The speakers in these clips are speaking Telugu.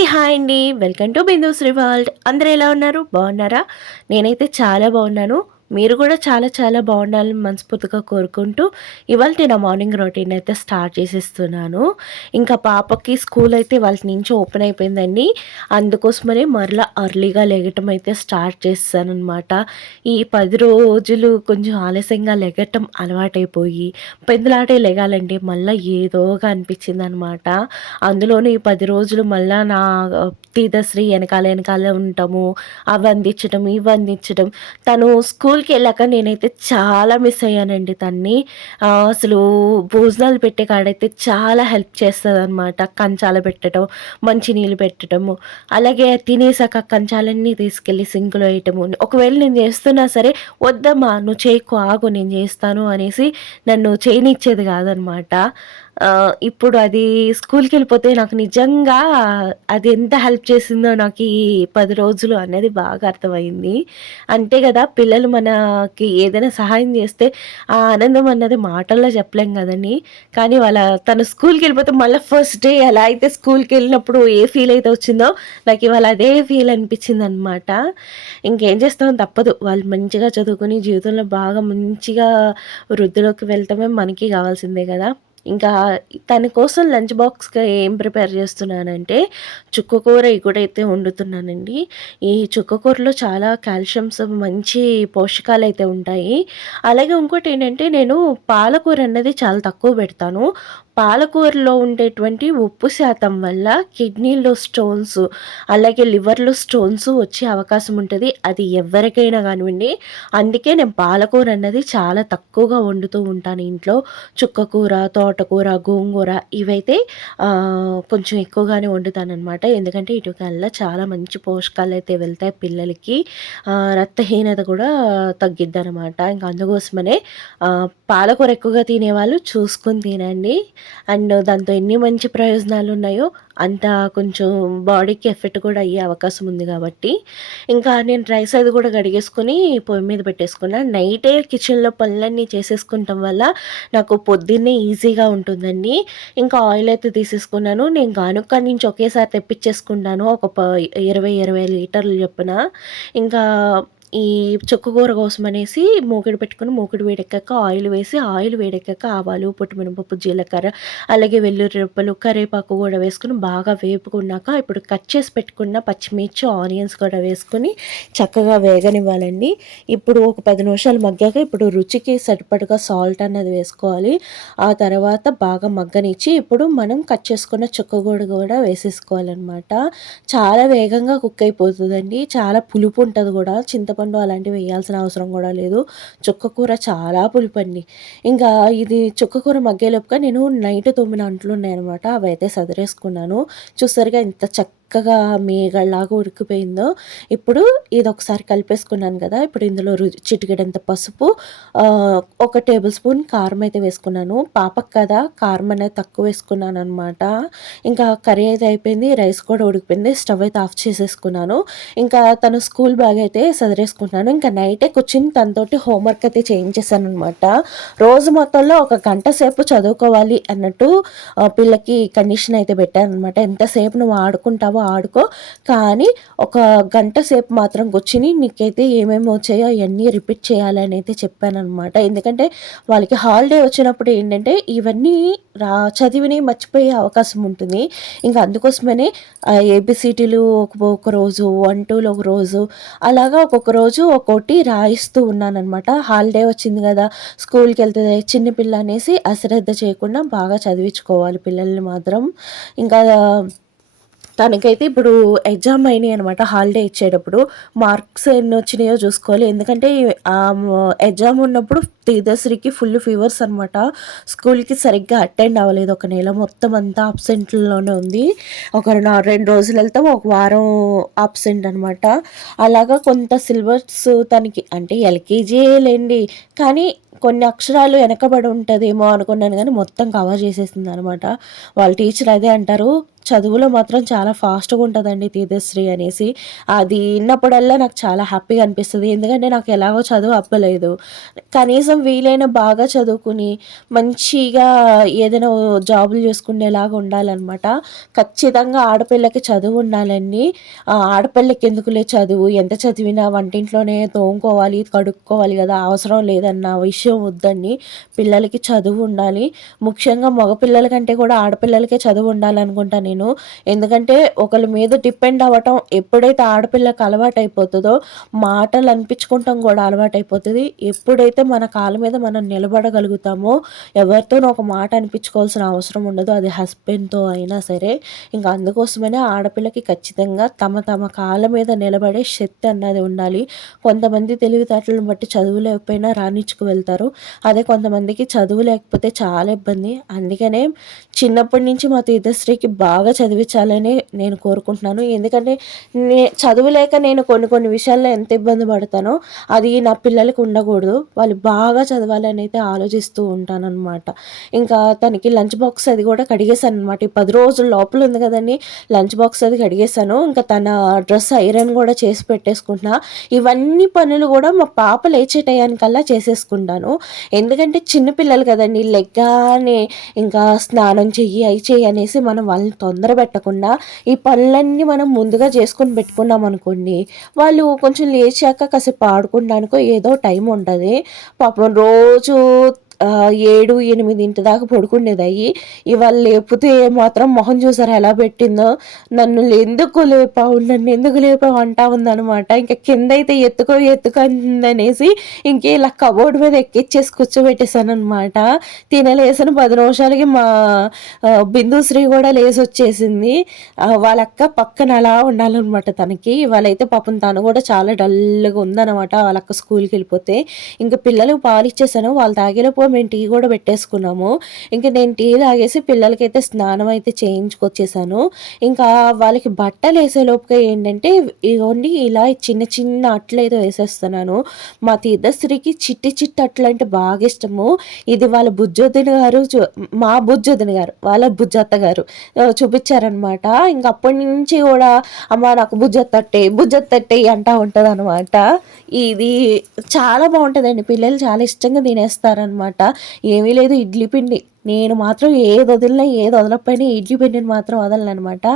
అందరికీ హాయ్ అండి. వెల్కమ్ టు బిందు శ్రీవాల్డ్ అందరూ ఎలా ఉన్నారు? బాగున్నారా? నేనైతే చాలా బాగున్నాను. మీరు కూడా చాలా చాలా బాగుండాలని మనస్ఫూర్తిగా కోరుకుంటూ ఇవాళ నా మార్నింగ్ రొటీన్ అయితే స్టార్ట్ చేసేస్తున్నాను. ఇంకా పాపకి స్కూల్ అయితే వాళ్ళ నుంచి ఓపెన్ అయిపోయిందండి. అందుకోసమనే మరలా అర్లీగా లెగటం అయితే స్టార్ట్ చేస్తాను అనమాట ఈ పది రోజులు కొంచెం ఆలస్యంగా లెగటం అలవాటైపోయి పెందులాటే లెగాలండి మళ్ళీ ఏదోగా అనిపించింది అనమాట అందులోనూ ఈ పది రోజులు మళ్ళీ నా తీదశ్రీ వెనకాల వెనకాల ఉంటాము అవి అందించడం ఇవి అందించడం తను స్కూల్ స్కూల్కి వెళ్ళాక నేనైతే చాలా మిస్ అయ్యానండి తన్ని. అసలు భోజనాలు పెట్టే కాడైతే చాలా హెల్ప్ చేస్తుంది అనమాట కంచాలు పెట్టడం మంచి నీళ్ళు పెట్టడము అలాగే తినేసాక కంచాలన్నీ తీసుకెళ్ళి సింకులో వేయటము. ఒకవేళ నేను చేస్తున్నా సరే వద్దమ్మా నువ్వు చేయకు ఆగు నేను చేస్తాను అనేసి నన్ను చేయనిచ్చేది కాదనమాట ఇప్పుడు అది స్కూల్కి వెళ్ళిపోతే నాకు నిజంగా అది ఎంత హెల్ప్ చేసిందో నాకు ఈ పది రోజులు అనేది బాగా అర్థమైంది. అంతే కదా పిల్లలు మనకి ఏదైనా సహాయం చేస్తే ఆ ఆనందం అన్నది మాటల్లో చెప్పలేం కదండి. కానీ వాళ్ళ తను స్కూల్కి వెళ్ళిపోతే మళ్ళీ ఫస్ట్ డే ఎలా అయితే స్కూల్కి వెళ్ళినప్పుడు ఏ ఫీల్ అయితే వచ్చిందో నాకు ఇవాళ అదే ఫీల్ అనిపించింది అనమాట ఇంకేం చేస్తాం తప్పదు. వాళ్ళు మంచిగా చదువుకుని జీవితంలో బాగా మంచిగా వృద్ధిలోకి వెళ్తామే మనకి కావాల్సిందే కదా. ఇంకా తన కోసం లంచ్ బాక్స్గా ఏం ప్రిపేర్ చేస్తున్నానంటే చుక్కకూర అయితే వండుతున్నానండి. ఈ చుక్కకూరలో చాలా కాల్షియమ్స్ మంచి పోషకాలు అయితే ఉంటాయి. అలాగే ఇంకోటి ఏంటంటే నేను పాలకూర అన్నది చాలా తక్కువ పెడతాను. పాలకూరలో ఉండేటువంటి ఉప్పు శాతం వల్ల కిడ్నీలో స్టోన్స్ అలాగే లివర్లో స్టోన్స్ వచ్చే అవకాశం ఉంటుంది. అది ఎవరికైనా కానివ్వండి. అందుకే నేను పాలకూర అన్నది చాలా తక్కువగా వండుతూ ఉంటాను ఇంట్లో. చుక్కకూర తోటకూర గోంగూర ఇవైతే కొంచెం ఎక్కువగానే వండుతాను అనమాట ఎందుకంటే ఇటుకల్లా చాలా మంచి పోషకాలు అయితే వెళ్తాయి పిల్లలకి. రక్తహీనత కూడా తగ్గిద్ది అనమాట ఇంకా అందుకోసమనే పాలకూర ఎక్కువగా తినేవాళ్ళు చూసుకొని తినండి. అండ్ దాంతో ఎన్ని మంచి ప్రయోజనాలు ఉన్నాయో అంత కొంచెం బాడీకి ఎఫెక్ట్ కూడా అయ్యే అవకాశం ఉంది కాబట్టి. ఇంకా నేను రైస్ అది కూడా కడిగేసుకొని పొయ్యి మీద పెట్టేసుకున్నా. నైటే కిచెన్లో పనులన్నీ చేసేసుకుంటాం వల్ల నాకు పొద్దున్నే ఈజీగా ఉంటుందండి. ఇంకా ఆయిల్ అయితే తీసేసుకున్నాను. నేను గానుక్క నుంచి ఒకేసారి తెప్పించేసుకుంటాను. ఒక ఇరవై ఇరవై లీటర్లు చొప్పున. ఇంకా ఈ చుక్కకూర కోసం అనేసి మూకిడి పెట్టుకుని మూకిడి వేడెక్కాక ఆయిల్ వేసి ఆయిల్ వేడెక్కాక ఆవాలు పొట్టుమినపప్పు జీలకర్ర అలాగే వెల్లుల్లి రెప్పలు కరివేపాకు కూడా వేసుకుని బాగా వేపుకున్నాక ఇప్పుడు కట్ చేసి పెట్టుకున్న పచ్చిమిర్చి ఆనియన్స్ కూడా వేసుకొని చక్కగా వేగనివ్వాలండి. ఇప్పుడు ఒక పది నిమిషాలు మగ్గాక ఇప్పుడు రుచికి సరిపడగా సాల్ట్ అన్నది వేసుకోవాలి. ఆ తర్వాత బాగా మగ్గనిచ్చి ఇప్పుడు మనం కట్ చేసుకున్న చుక్కగూడ కూడా వేసేసుకోవాలన్నమాట. చాలా వేగంగా కుక్ అయిపోతుందండి. చాలా పులుపు ఉంటుంది కూడా. చింత చింతపండు అలాంటివి వేయాల్సిన అవసరం కూడా లేదు. చుక్కకూర చాలా పులిపండి. ఇంకా ఇది చుక్కకూర మగ్గేలోపుగా నేను నైట్ తొమ్మిది అంట్లు ఉన్నాయన్నమాట. అవి అయితే సదిరేసుకున్నాను. చూసారుగా ఇంత చక్క చక్కగా మేగల్లాగా ఉడికిపోయిందో ఇప్పుడు ఇది ఒకసారి కలిపేసుకున్నాను కదా ఇప్పుడు ఇందులో రుచి చిటికెడంత పసుపు ఒక టేబుల్ స్పూన్ కారం అయితే వేసుకున్నాను. పాపకు కదా కారం అనేది తక్కువ వేసుకున్నాను అనమాట ఇంకా కర్రీ అయితే అయిపోయింది రైస్ కూడా ఉడికిపోయింది స్టవ్ అయితే ఆఫ్ చేసేసుకున్నాను. ఇంకా తను స్కూల్ బ్యాగ్ అయితే సదిరేసుకున్నాను ఇంకా నైటే కూర్చుని తనతోటి హోంవర్క్ అయితే చేయించేసాను అనమాట రోజు మొత్తంలో ఒక గంట సేపు చదువుకోవాలి అన్నట్టు పిల్లకి కండిషన్ అయితే పెట్టాను అనమాట ఎంతసేపు నువ్వు ఆడుకుంటావో ఆడుకో. కానీ ఒక గంట సేపు మాత్రం కూర్చుని నీకైతే ఏమేమి వచ్చాయో అవన్నీ రిపీట్ చేయాలని అయితే చెప్పానమాట ఎందుకంటే వాళ్ళకి హాలిడే వచ్చినప్పుడు ఏంటంటే ఇవన్నీ రా చదివిని మర్చిపోయే అవకాశం ఉంటుంది. ఇంకా అందుకోసమనే ఏబిసిటీలు ఒక రోజు వన్ టూలు ఒక రోజు అలాగా ఒక్కొక్క రోజు ఒక్కోటి రాయిస్తూ ఉన్నానమాట హాలిడే వచ్చింది కదా స్కూల్కి వెళ్తే చిన్నపిల్ల అనేసి అశ్రద్ధ చేయకుండా బాగా చదివించుకోవాలి పిల్లల్ని మాత్రం. ఇంకా తనకైతే ఇప్పుడు ఎగ్జామ్ అయినాయి అనమాట హాలిడే ఇచ్చేటప్పుడు. మార్క్స్ ఎన్ని వచ్చినాయో చూసుకోవాలి. ఎందుకంటే ఎగ్జామ్ ఉన్నప్పుడు తీర్థశ్రీకి ఫుల్ ఫీవర్స్ అనమాట స్కూల్కి సరిగ్గా అటెండ్ అవ్వలేదు ఒక నెల. మొత్తం అంతా అబ్సెంట్లోనే ఉంది. ఒక రెండు రోజులు వెళ్తాం ఒక వారం అబ్సెంట్ అనమాట అలాగా కొంత సిలబస్ తనకి అంటే ఎల్కేజీ లేండి. కానీ కొన్ని అక్షరాలు వెనకబడి ఉంటుందేమో అనుకున్నాను కానీ మొత్తం కవర్ చేసేసింది అనమాట వాళ్ళ టీచర్ అదే అంటారు చదువులో మాత్రం చాలా ఫాస్ట్‌గా ఉంటుందండి తీర్థశ్రీ అనేసి. అది విన్నప్పుడల్లా నాకు చాలా హ్యాపీగా అనిపిస్తుంది ఎందుకంటే నాకు ఎలాగో చదువు అప్పలేదు కనీసం వీలైన బాగా చదువుకుని మంచిగా ఏదైనా జాబులు చేసుకునేలాగా ఉండాలన్నమాట ఖచ్చితంగా ఆడపిల్లకి చదువు ఉండాలండి. ఆడపిల్లకి ఎందుకులే చదువు ఎంత చదివినా వంటింట్లోనే తోముకోవాలి, కడుక్కోవాలి కదా! అవసరం లేదన్న విషయం వద్దండి. పిల్లలకి చదువు ఉండాలి. ముఖ్యంగా మగపిల్లల కంటే కూడా ఆడపిల్లలకే చదువు ఉండాలనుకుంటాను నేను. ఎందుకంటే ఒకరి మీద డిపెండ్ అవ్వటం ఎప్పుడైతే ఆడపిల్లకి అయిపోతుందో మాటలు అనిపించుకుంటాం కూడా అలవాటైపోతది. ఎప్పుడైతే మన కాళ్ళ మీద మనం నిలబడగలుగుతామో ఎవరితోనూ ఒక మాట అనిపించుకోవాల్సిన అవసరం ఉండదు. అది హస్బెండ్‌తో అయినా సరే. ఇంకా అందుకోసమనే ఆడపిల్లకి ఖచ్చితంగా తమ తమ కాళ్ళ మీద నిలబడే శక్తి అన్నది ఉండాలి. కొంతమంది తెలివితేటలను బట్టి చదువు లేకపోయినా రానిచ్చుకు వెళ్తారు. అదే కొంతమందికి చదువు లేకపోతే చాలా ఇబ్బంది. అందుకనే చిన్నప్పటి నుంచి మా తీర్థశ్రీకి బాగా బాగా చదివించాలని నేను కోరుకుంటున్నాను. ఎందుకంటే నే చదువు లేక నేను కొన్ని కొన్ని విషయాల్లో ఎంత ఇబ్బంది పడతానో అది నా పిల్లలకు ఉండకూడదు. వాళ్ళు బాగా చదవాలని అయితే ఆలోచిస్తూ ఉంటాననమాట. ఇంకా తనకి లంచ్ బాక్స్ అది కూడా కడిగేసాననమాట. ఈ పది రోజుల లోపల ఉంది కదండీ! లంచ్ బాక్స్ అది కడిగేసాను. ఇంకా తన డ్రెస్ ఐరన్ కూడా చేసి పెట్టేసుకుంటున్నా. ఇవన్నీ పనులు కూడా మా పాప లేచే టయానికల్లా చేసేసుకుంటాను. ఎందుకంటే చిన్న పిల్లలు కదండీ! లెగ్గానే ఇంకా స్నానం చెయ్యి, అయి చెయ్యి అనేసి మనం వాళ్ళని తొందర పెట్టకుండా ఈ పనులన్నీ మనం ముందుగా చేసుకొని పెట్టుకున్నామనుకోండి, వాళ్ళు కొంచెం లేచాక కాసేపు ఆడుకోవడానికో ఏదో టైం ఉంటుంది. పాపం రోజు ఏడు ఎనిమిది ఇంటి దాకా పడుకునేదయ్యి. ఇవాళ లేపితే మాత్రం మొహం చూసారా ఎలా పెట్టిందో. నన్ను ఎందుకు లేపావు, నన్ను ఎందుకు లేపావు అంటా ఉందనమాట. ఇంకా కిందయితే ఎత్తుకో ఎత్తుకో అందనేసి ఇంకే ఇలా కబోర్డ్ మీద ఎక్కిచ్చేసి కూర్చోబెట్టేసాననమాట. తిన లేసిన 10 నిమిషాలకి మా బిందుశ్రీ కూడా లేసి వచ్చేసింది వాళ్ళక్క పక్కన అలా ఉండాలన్నమాట తనకి. వాళ్ళైతే పాపం తను కూడా చాలా డల్‌గా ఉందనమాట. వాళ్ళక్క స్కూల్కి వెళ్ళిపోతే ఇంకా పిల్లలకు పాలు పాలిచ్చేసాను. వాళ్ళు తాగేలోపు మేము టీ కూడా పెట్టేసుకున్నాము. ఇంక నేను టీ తాగేసి పిల్లలకైతే స్నానం అయితే చేయించుకొచ్చేసాను. ఇంకా వాళ్ళకి బట్టలు వేసే లోపుగా ఏంటంటే ఇవన్నీ ఇలా చిన్న చిన్న అట్లయితే వేసేస్తున్నాను. మా తీర్థశ్రీకి చిట్టి చిట్టి అంటే బాగా ఇష్టము. ఇది వాళ్ళ బుజ్జొద్దిన గారు చూ మా బుజ్జొదిన గారు, వాళ్ళ బుజ్జత్త గారు చూపించారనమాట ఇంకా అప్పటి నుంచి కూడా అమ్మ నాకు బుజ్జత్తట్టే బుజ్జొత్తట్టెయి అంటా అనమాట ఇది చాలా బాగుంటుందండి పిల్లలు చాలా ఇష్టంగా తినేస్తారనమాట. ఏమీ లేదు ఇడ్లీ పిండి. నేను మాత్రం ఏది వదిలినా, ఏది వదలకపోయినా ఇడ్లీ పిండిని మాత్రం వదలనమాట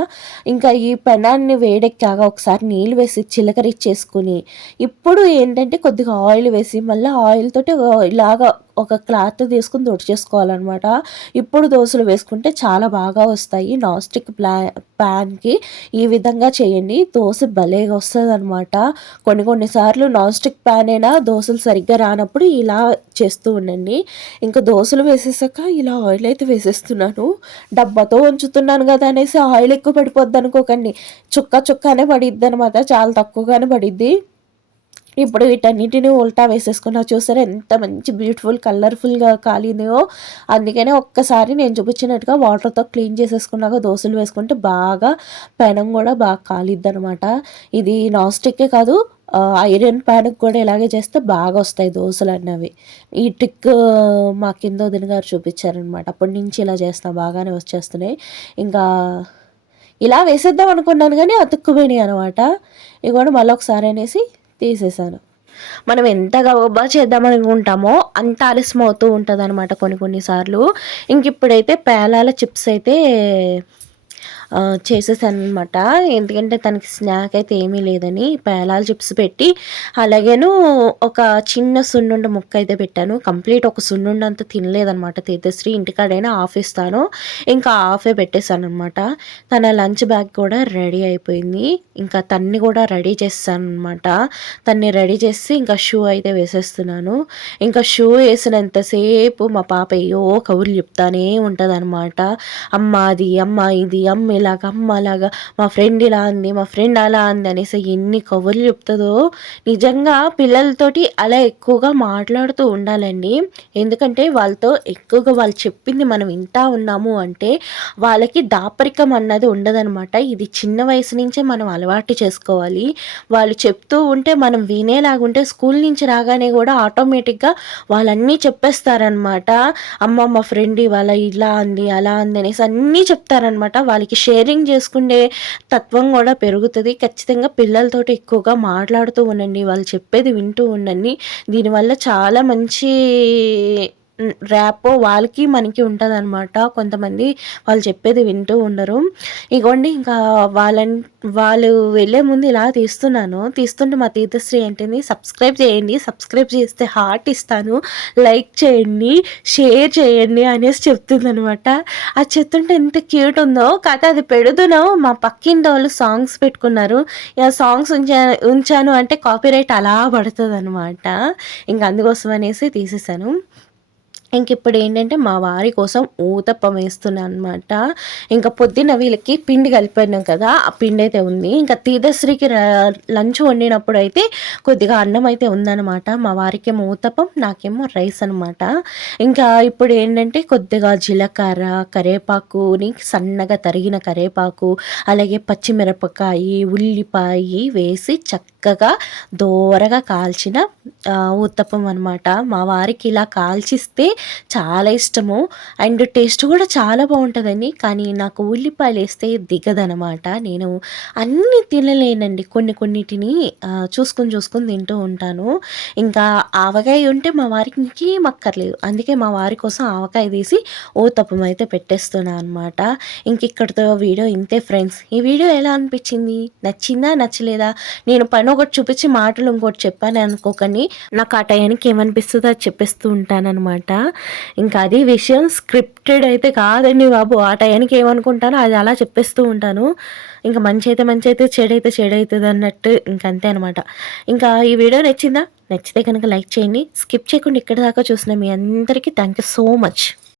ఇంకా ఈ పెనాన్ని వేడెక్కాక ఒకసారి నీళ్ళు వేసి చిలకరిచ్చేసుకుని ఇప్పుడు ఏంటంటే కొద్దిగా ఆయిల్ వేసి మళ్ళీ ఆయిల్ తోటి ఇలాగా ఒక క్లాత్ తీసుకొని చేసుకోవాలన్నమాట ఇప్పుడు దోశలు వేసుకుంటే చాలా బాగా వస్తాయి. నాన్ స్టిక్ ప్లా ప్యాన్‌కి ఈ విధంగా చేయండి. దోశ భలేగా వస్తుంది అనమాట కొన్ని కొన్నిసార్లు నాన్ స్టిక్ ప్యాన్ అయినా దోశలు సరిగ్గా రానప్పుడు ఇలా చేస్తూ ఉండండి. ఇంకా దోశలు వేసేసాక ఇలా ఆయిల్ అయితే వేసేస్తున్నాను. డబ్బాతో ఉంచుతున్నాను కదా అనేసి ఆయిల్ ఎక్కువ పడిపోద్దనుకోకండి. చుక్క చుక్కనే పడిద్దనమాట. చాలా తక్కువగానే పడిద్ది. ఇప్పుడు వీటన్నిటిని ఉల్టా వేసేసుకున్నా చూసారా? ఎంత మంచి బ్యూటిఫుల్ కలర్‌ఫుల్‌గా కాలిందో. అందుకనే ఒక్కసారి నేను చూపించినట్టుగా వాటర్‌తో క్లీన్ చేసేసుకున్నాక దోసలు వేసుకుంటే బాగా పెనం కూడా బాగా కాలిద్ది అనమాట ఇది నాన్ స్టిక్కే కాదు ఐరన్ ప్యాన్‌కి కూడా ఇలాగే చేస్తే బాగా వస్తాయి దోశలు అన్నవి. ఈ ట్రిక్ మా కింద వదిన గారు చూపించారనమాట అప్పటి నుంచి ఇలా చేస్తున్నా బాగానే వచ్చేస్తున్నాయి. ఇంకా ఇలా వేసేద్దాం అనుకున్నాను కానీ అతుక్కుపోయినాయి అనమాట. ఇవి కూడా మళ్ళీ ఒకసారి అనేసి తీసేసాను. మనం ఎంత గబగబా చేద్దామనుకుంటామో అంత ఆలస్యం అవుతూ ఉంటుంది అనమాట కొన్ని కొన్ని సార్లు. ఇంకిప్పుడైతే పేలాల చిప్స్ అయితే చేసేసానమాట ఎందుకంటే తనకి స్నాక్ అయితే ఏమీ లేదని పేలాల చిప్స్ పెట్టి, అలాగేను ఒక చిన్న సున్నుండ ముక్క అయితే పెట్టాను. కంప్లీట్ ఒక సున్నుండంత తినలేదనమాట తీర్థశ్రీ. ఇంటికాడైనా ఆఫ్ ఇస్తాను. ఇంకా హాఫే పెట్టేసాననమాట. తన లంచ్ బ్యాగ్ కూడా రెడీ అయిపోయింది. ఇంకా తన్ని కూడా రెడీ చేసేసాననమాట. తన్ని రెడీ చేసి ఇంకా షూ అయితే వేసేస్తున్నాను. ఇంకా షూ వేసినంతసేపు మా పాప ఏయో కబుర్లు చెప్తానే ఉంటదనమాట. అమ్మ అది, అమ్మ ఇది, అమ్మ ఇలాగా అమ్మ అలాగా, మా ఫ్రెండ్ ఇలా అంది, మా ఫ్రెండ్ అలా అంది అనేసి ఎన్ని కబుర్లు చెప్తుందో నిజంగా పిల్లలతోటి అలా ఎక్కువగా మాట్లాడుతూ ఉండాలండి. ఎందుకంటే వాళ్ళతో ఎక్కువగా వాళ్ళు చెప్పింది మనం వింటా ఉన్నాము అంటే వాళ్ళకి దాపరికం అన్నది ఉండదనమాట. ఇది చిన్న వయసు నుంచే మనం అలవాటు చేసుకోవాలి. వాళ్ళు చెప్తూ ఉంటే మనం వినేలాగుంటే స్కూల్ నుంచి రాగానే కూడా ఆటోమేటిక్‌గా వాళ్ళన్నీ చెప్పేస్తారనమాట. అమ్మ మా ఫ్రెండ్ ఇవాళ ఇలా అంది, అలా అంది అనేసి అన్నీ చెప్తారనమాట. వాళ్ళకి షేరింగ్ చేసుకునే తత్వం కూడా పెరుగుతుంది. ఖచ్చితంగా పిల్లలతో ఎక్కువగా మాట్లాడుతూ ఉండండి. వాళ్ళు చెప్పేది వింటూ ఉండండి. దీనివల్ల చాలా మంచి ర్యాపో వాళ్ళకి మనకి ఉంటుందన్నమాట. కొంతమంది వాళ్ళు చెప్పేది వింటూ ఉండరు. ఇగోండి ఇంకా వాళ్ళని వాళ్ళు వెళ్ళే ముందు ఇలా తీస్తున్నాను. తీస్తుంటే మా తీర్థశ్రీ ఏంటింది? సబ్స్క్రైబ్ చేయండి. సబ్స్క్రైబ్ చేస్తే హార్ట్ ఇస్తాను. లైక్ చేయండి. షేర్ చేయండి అనేసి చెప్తుంది అనమాట అది చెప్తుంటే ఎంత క్యూట్ ఉందో. కాకపోతే అది పెడుతున్నావు మా పక్కింటి వాళ్ళు సాంగ్స్ పెట్టుకున్నారు. ఇక సాంగ్స్ ఉంచా ఉంచాను అంటే కాపీరైట్ అలా పడుతుంది అనమాట ఇంకా అందుకోసం అనేసి తీసేసాను ఇంక ఇప్పుడు ఏంటంటే మా వారి కోసం ఊతప్పం వేస్తున్నాను అనమాట ఇంకా పొద్దున్న వీళ్ళకి పిండి కలిపాను కదా ఆ పిండి అయితే ఉంది. ఇంకా తీర్థశ్రీకి లంచ్ వండినప్పుడు అయితే కొద్దిగా అన్నం అయితే ఉందన్నమాట. మా వారికి ఏమో ఊతప్పం నాకేమో రైస్ అనమాట ఇంకా ఇప్పుడు ఏంటంటే కొద్దిగా జీలకర్ర కరేపాకుని సన్నగా తరిగిన కరేపాకు అలాగే పచ్చిమిరపకాయి ఉల్లిపాయ వేసి చక్క చక్కగా దోరగా కాల్చిన ఊతప్పం అనమాట మా వారికి ఇలా కాల్చిస్తే చాలా ఇష్టము. అండ్ టేస్ట్ కూడా చాలా బాగుంటుందని కానీ నాకు ఉల్లిపాయలు వేస్తే దిగదనమాట నేను అన్నీ తినలేనండి. కొన్ని కొన్నిటిని చూసుకొని చూసుకొని తింటూ ఉంటాను. ఇంకా ఆవకాయ ఉంటే మా వారికి ఇంకేం అక్కర్లేదు. అందుకే మా వారి కోసం ఆవకాయ తీసి ఓ తప్పం అయితే పెట్టేస్తున్నాను అనమాట ఇంక ఇక్కడితో వీడియో ఇంతే ఫ్రెండ్స్. ఈ వీడియో ఎలా అనిపించింది? నచ్చిందా? నచ్చలేదా? నేను పని ఒకటి చూపించి మాటలు ఇంకోటి చెప్పాను అనుకోకని నాకు ఆ టయానికి ఏమనిపిస్తుందో అది చెప్పేస్తూ ఉంటానన్నమాట. ఇంకా అది విషయం స్క్రిప్టెడ్ అయితే కాదండి బాబు. ఆ టయానికి ఏమనుకుంటానో అది అలా చెప్పేస్తూ ఉంటాను. ఇంకా మంచి అయితే మంచి అయితే చెడు అయితే చెడు అన్నట్టు ఇంక అంతే అనమాట ఇంకా ఈ వీడియో నచ్చిందా? నచ్చితే కనుక లైక్ చేయండి. స్కిప్ చేయకుండా ఇక్కడ దాకా చూసిన మీ అందరికీ థ్యాంక్ యూ సో మచ్.